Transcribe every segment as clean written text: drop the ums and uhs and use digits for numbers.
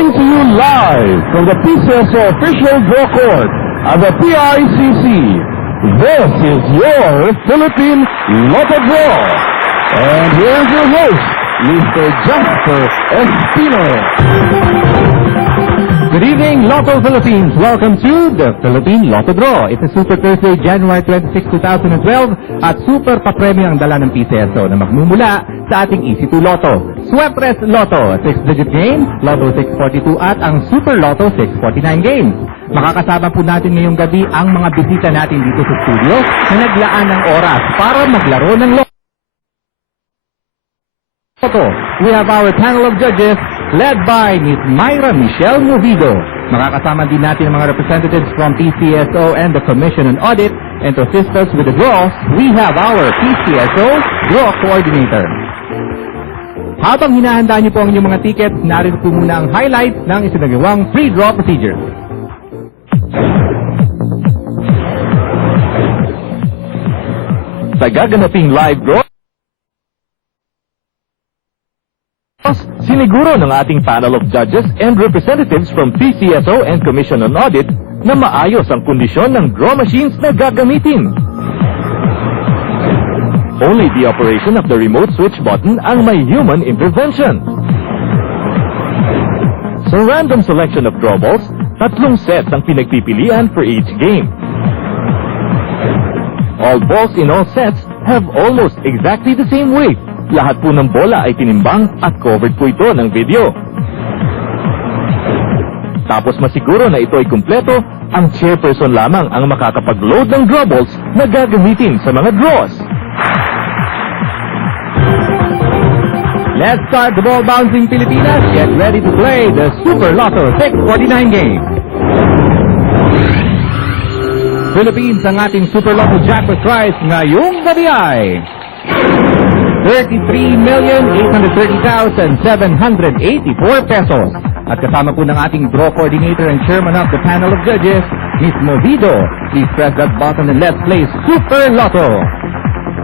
Coming to you live from the PCSO official draw court at the PICC. This is your Philippine Lotto Draw. And here's your host, Mr. Jasper Espino. Good evening, Lotto Philippines. Welcome to the Philippine Lotto Draw. It's a Super Thursday, January 26, 2012 at super papremyo ang dala ng PCSO na magmumula sa ating Easy2 Lotto. Swetres Lotto, 6-digit game, Lotto 642 at ang Super Lotto 649 games. Makakasama po natin ngayong gabi ang mga bisita natin dito sa studio na naglaan ng oras para maglaro ng Lotto. We have our panel of judges led by Ms. Myra Michelle Movido. Makakasama din natin ang mga representatives from PCSO and the Commission on Audit. And to assist us with the draws, we have our PCSO Draw Coordinator. Habang hinahanda niyo po ang inyong mga tickets, narito po muna ang highlights ng isinagawang free draw procedure. Sa gaganaping live draw, siniguro ng ating panel of judges and representatives from PCSO and Commission on Audit na maayos ang kondisyon ng draw machines na gagamitin. Only the operation of the remote switch button ang may human intervention. Sa random selection of draw balls, 3 sets ang pinagpipilian for each game. All balls in all sets have almost exactly the same weight. Lahat po ng bola ay tinimbang at covered po ito ng video. Tapos masiguro na ito ay kumpleto, ang chairperson lamang ang makakapag-load ng draw balls na gagamitin sa mga draws. Let's start the ball bouncing Pilipinas. Get ready to play the Super Lotto 649 game. Philippines, ang ating Super Lotto jackpot prize ngayong gabi ay 33,830,784 pesos. At kasama po ng ating draw coordinator and chairman of the panel of judges, Ms. Movido. Please press that button and let's play Super Lotto.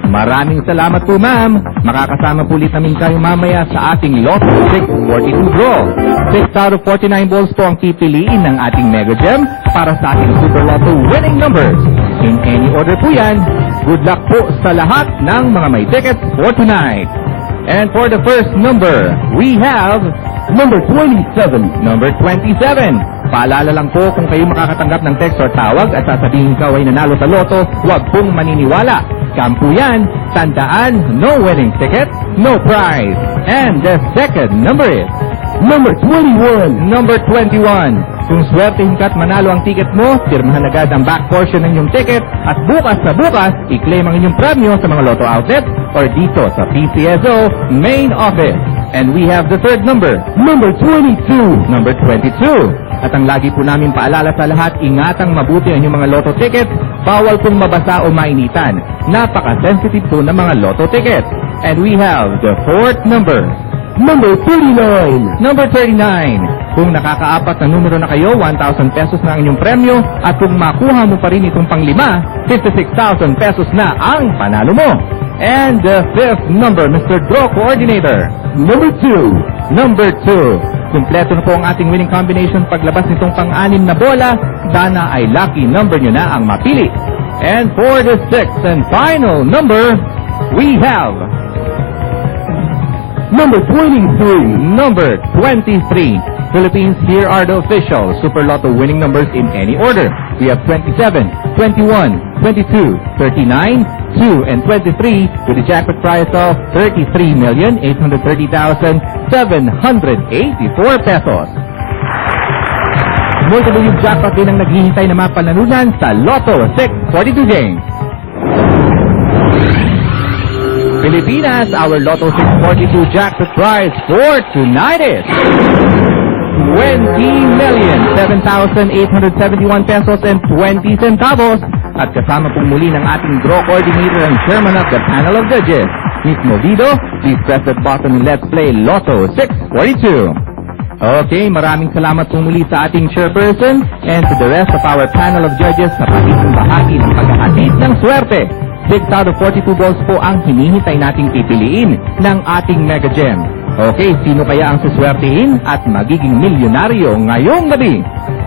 Maraming salamat po, ma'am. Makakasama po ulit namin kayo mamaya sa ating Lotto 642 draw. 6 out of 49 balls po ang pipiliin ng ating Mega Gem para sa ating Super Lotto winning numbers. In any order po yan. Good luck po sa lahat ng mga may tickets for tonight. And for the first number, we have number 27. Number 27. Paalala lang po, kung kayo makakatanggap ng text or tawag at sasabihin ikaw ay nanalo sa loto, huwag pong maniniwala. Kampo yan, tandaan, no winning ticket, no prize. And the second number is number 21. Number 21. Kung swertehin ka at manalo ang ticket mo, pirmahan agad ang back portion ng inyong ticket at bukas na bukas, i-claim ang inyong premyo sa mga Lotto outlets or dito sa PCSO main office. And we have the third number, number 22. Number 22. At ang lagi po namin paalala sa lahat, ingatang mabuti ang inyong mga Lotto tickets, bawal pong mabasa o mainitan. Napaka-sensitive po ng mga Lotto tickets. And we have the fourth number, number 39. Number 39. Kung nakakaapat na numero na kayo, 1,000 pesos na ang inyong premyo. At kung makuha mo pa rin itong panglima, 56,000 pesos na ang panalo mo. And the fifth number, Mr. Draw Coordinator. Number 2. Number 2. Kumpleto na po ang ating winning combination paglabas nitong pang-anim na bola. Sana ay lucky number nyo na ang mapili. And for the sixth and final number, we have number 23. Number 23. Philippines, here are the official Super Lotto winning numbers in any order. We have 27, 21, 22, 39, 2, and 23 with a jackpot prize of 33,830,784 pesos. Multiple yung jackpot din ang naghihintay na mapanalunan sa Lotto 642 games. Pilipinas, our Lotto 642 jackpot prize for tonight is 20,07,871 pesos and 20 centavos. At kasama pong muli ng ating draw coordinator and chairman of the panel of judges, Ms. Movido. Please press that button and let's play Lotto 642. Okay, maraming salamat po muli sa ating chairperson and to the rest of our panel of judges sa pagiging bahagi ng paghahatid ng swerte. 6 out of 42 balls po ang hinihintay nating pipiliin ng ating Mega Gem. Okay, sino kaya ang siswertihin at magiging milyonaryo ngayong gabi?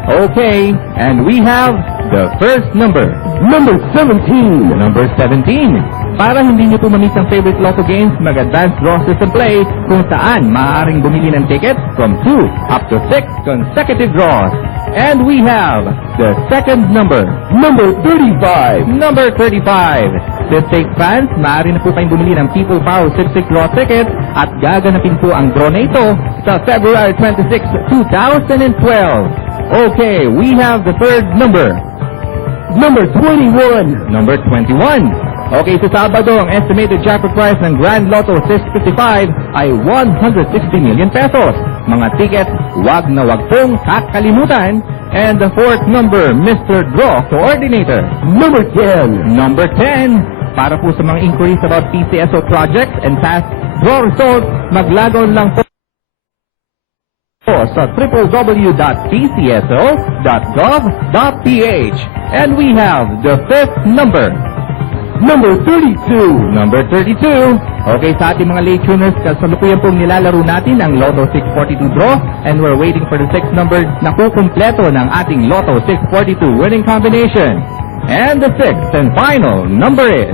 Okay, and we have the first number. Number 17. Number 17. Para hindi nyo po mamiss ang favorite Lotto games, mag-advance draw system play kung saan maaaring bumili ng tickets from 2 up to 6 consecutive draws. And we have the second number. Number 35. Number 35. Sweepstakes fans, maaari na po kayong bumili ng People Power 66 draw tickets at gaganapin po ang draw na ito sa February 26, 2012. Okay, we have the third number. Number 21. Number 21. Okay, sa Sabado, ang estimated jackpot prize ng Grand Lotto 655 ay 160 million pesos. Mga tickets, wag na wag pong kakalimutan. And the fourth number, Mr. Draw Coordinator. Number 10. Number 10. Para po sa mga inquiries about PCSO projects and past draw results, maglagon lang po sa www.pcso.gov.ph. And we have the fifth number. Number 32. Number 32. Okay, sa ating mga late tuners, kasalukuyan pong nilalaro natin ang Lotto 642 draw and we're waiting for the sixth number na kukumpleto ng ating Lotto 642 winning combination. And the sixth and final number is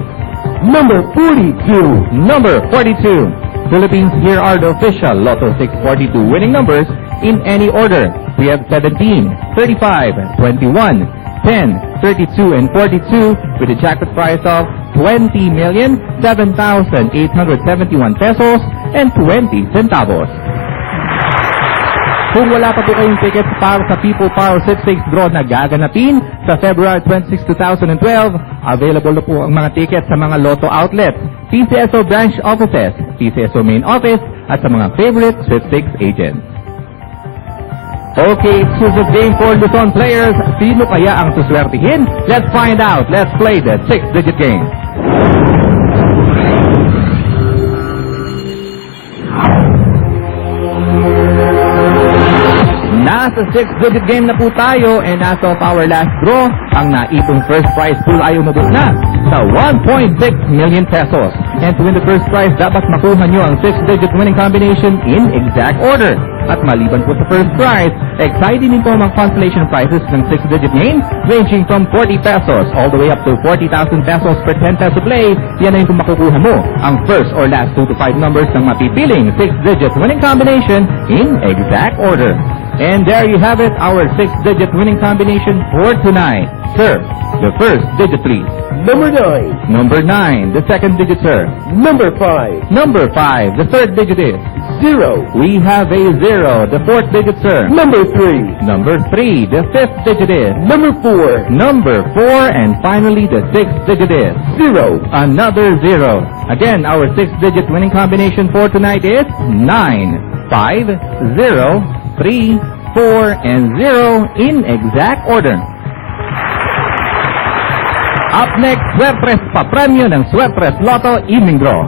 Number 42. number 42. Philippines, here are the official Lotto 642 winning numbers in any order. We have 17, 35, 21, 10, 32, and 42 with a jackpot prize of 20,07,871 pesos and 20 centavos. Kung wala pa po kayong tickets para sa People Power 66 draw na gaganapin sa February 26, 2012, available na po ang mga tickets sa mga Lotto outlets, PCSO branch offices, PCSO main office, at sa mga favorite sweepstakes agents. Okay, exclusive game for Luzon players. Sino kaya ang suswertihin? Let's find out. Let's play the 6-digit game. Nasa 6-digit game na po tayo and as of our last draw, ang naipong first prize pool ay umabot na sa 1.6 million pesos. And to win the first prize, dapat makuha nyo ang 6-digit winning combination in exact order. At maliban po sa first prize, exciting din po ang consolation prizes ng 6-digit game ranging from 40 pesos all the way up to 40,000 pesos per 10 peso play. Yan ay kung makukuha mo ang first or last 2 to 5 numbers ng mapipiling 6-digit winning combination in exact order. And there you have it, our 6-digit winning combination for tonight. Sir, the first digit please. Number 9. Number 9, the second digit, sir. Number 5. Number 5, the third digit is 0. We have a 0, the fourth digit, sir. Number 3. Number 3, the fifth digit is Number 4. number 4, and finally the sixth digit is 0. another 0. Again, our 6-digit winning combination for tonight is 9, 5, 0, 3, 4, and 0 in exact order. Up next, Swertres pa-premyo ng Swertres Lotto Evening Draw.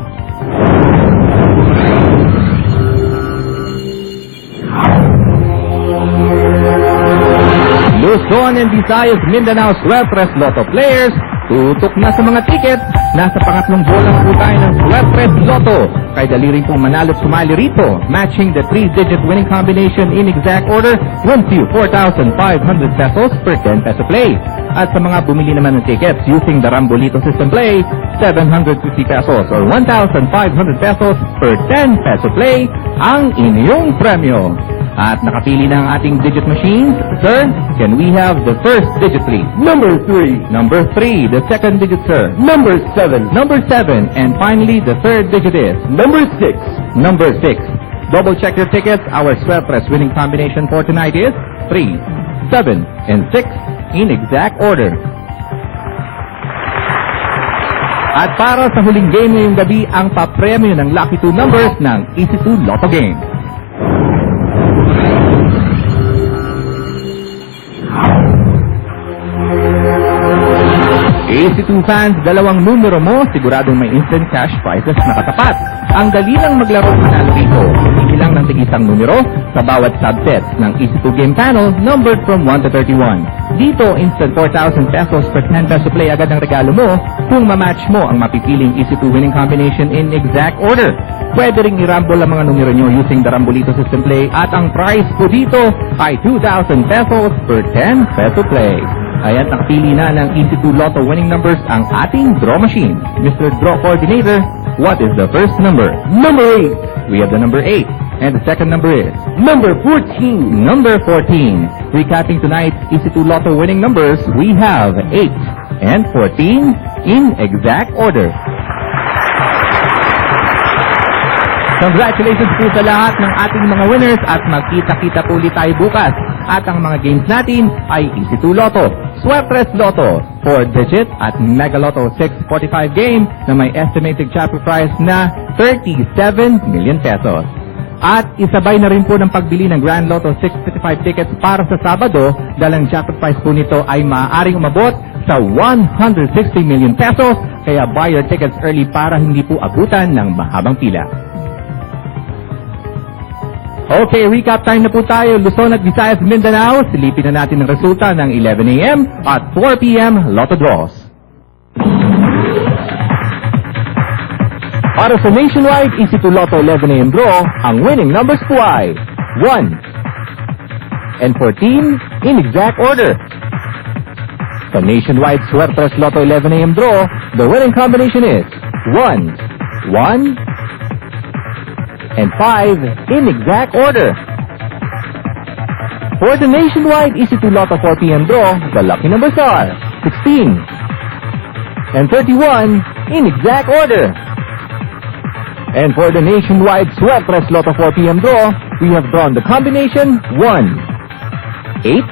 Luzon and Visayas Mindanao Swertres Lotto players, tutok na sa mga tickets. Nasa pangatlong bola po tayo ng Swertres Lotto. Kaya dali rin pong manalo at sumali rito. Matching the 3-digit winning combination in exact order wins you 4,500 pesos per 10 peso play. At sa mga bumili naman ng tickets using the Rambolito system play, 750 pesos or 1,500 pesos per 10 peso play ang inyong premyo. At nakapili na ang ating digit machines. Sir, can we have the first digit please? Number 3. Number 3, the second digit, sir. Number 7. Number 7, and finally the third digit is Number 6. number 6. Double check your tickets. Our Swertres winning combination for tonight is 3, 7, and 6 in exact order. At para sa huling game ngayong gabi, ang papremyo ng lucky 2 numbers ng Easy 2 Lotto Game. AC2 fans, dalawang numero mo, siguradong may instant cash prizes na katapat. Ang dali lang maglaro manalo rito. Hindi lang ng tig-isang numero sa bawat subset ng AC2 game panel numbered from 1 to 31. Dito, instant 4,000 pesos per 10 peso play agad ang regalo mo kung mamatch mo ang mapipiling AC2 winning combination in exact order. Pwede ring i-rumble ang mga numero nyo using the Rambolito System Play at ang prize po dito ay 2,000 pesos per 10 peso play. Ayan, nakpili na ng Easy2 Lotto winning numbers ang ating draw machine. Mr. Draw Coordinator, what is the first number? Number 8. We have the number 8. And the second number is Number 14. number 14. Recapping tonight's Easy2 Lotto winning numbers, we have 8 and 14 in exact order. Congratulations po sa lahat ng ating mga winners at magkita-kita po ulit tayo bukas. At ang mga games natin ay Easy2 Lotto, Swertres Lotto, 4-digit at Mega Lotto 645 game na may estimated jackpot prize na 37 million pesos. At isabay na rin po ng pagbili ng Grand Lotto 655 tickets para sa Sabado dahil ang jackpot prize po nito ay maaaring umabot sa 160 million pesos. Kaya buy your tickets early para hindi po abutan ng mahabang pila. Okay, recap time na po tayo. Luzon at Visayas, Mindanao. Silipin na natin ang resulta ng 11 a.m. at 4 p.m. Lotto draws. Para sa nationwide Easy2 Lotto 11 a.m. draw, ang winning numbers po ay 1 and 14 in exact order. Sa nationwide Swertres Lotto 11 a.m. draw, the winning combination is 1, 1, and 5 in exact order. For the nationwide Easy2 Lotto 4 p.m. draw, the lucky numbers are 16 and 31 in exact order. And for the nationwide Swertres Lotto 4 p.m. draw, we have drawn the combination 1, 8,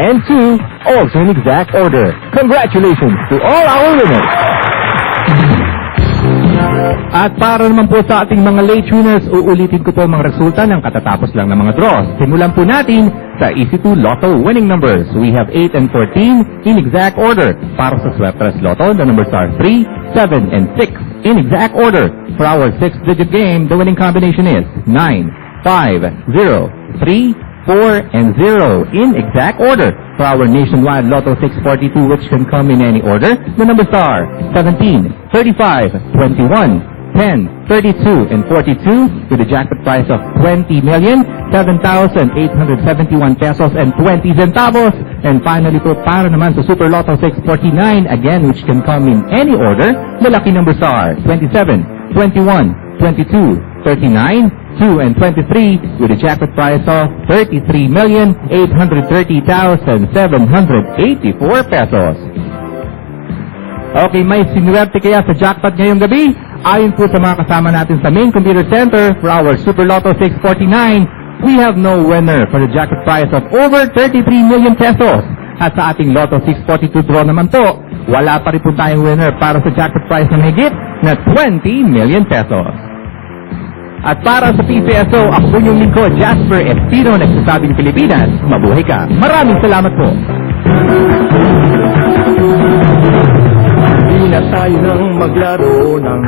and 2, also in exact order. Congratulations to all our winners! At para naman po sa ating mga late winners, uulitin ko po mga resulta ng katatapos lang ng mga draws. Simulan po natin sa Easy2 Lotto winning numbers. We have 8 and 14 in exact order. Para sa Swertres Lotto, the numbers are 3, 7, and 6 in exact order. For our 6-digit game, the winning combination is 9, 5, 0, 3, 4, and 0 in exact order. For our nationwide Lotto 642, which can come in any order, the numbers are 17, 35, 21, 10, 32, and 42 with a jackpot price of 20,7,871 pesos and 20 centavos. And finally po, para naman sa Super Lotto 649, again, which can come in any order, the lucky numbers are 27, 21, 22, 39, 2, and 23 with a jackpot price of 33,830,784 pesos. Okay, may sinuwerte kaya sa jackpot ngayong gabi? Ayon po sa mga kasama natin sa main computer center for our Super Lotto 649, we have no winner for the jackpot price of over 33 million pesos. At sa ating Lotto 642 draw naman po, wala pa rin po tayong winner para sa jackpot price na higit na 20 million pesos. At para sa PCSO, ako po yung lingkod, Jasper Espino, nagsasabing Pilipinas, mabuhay ka. Maraming salamat po. Hindi na tayo nang maglaro ng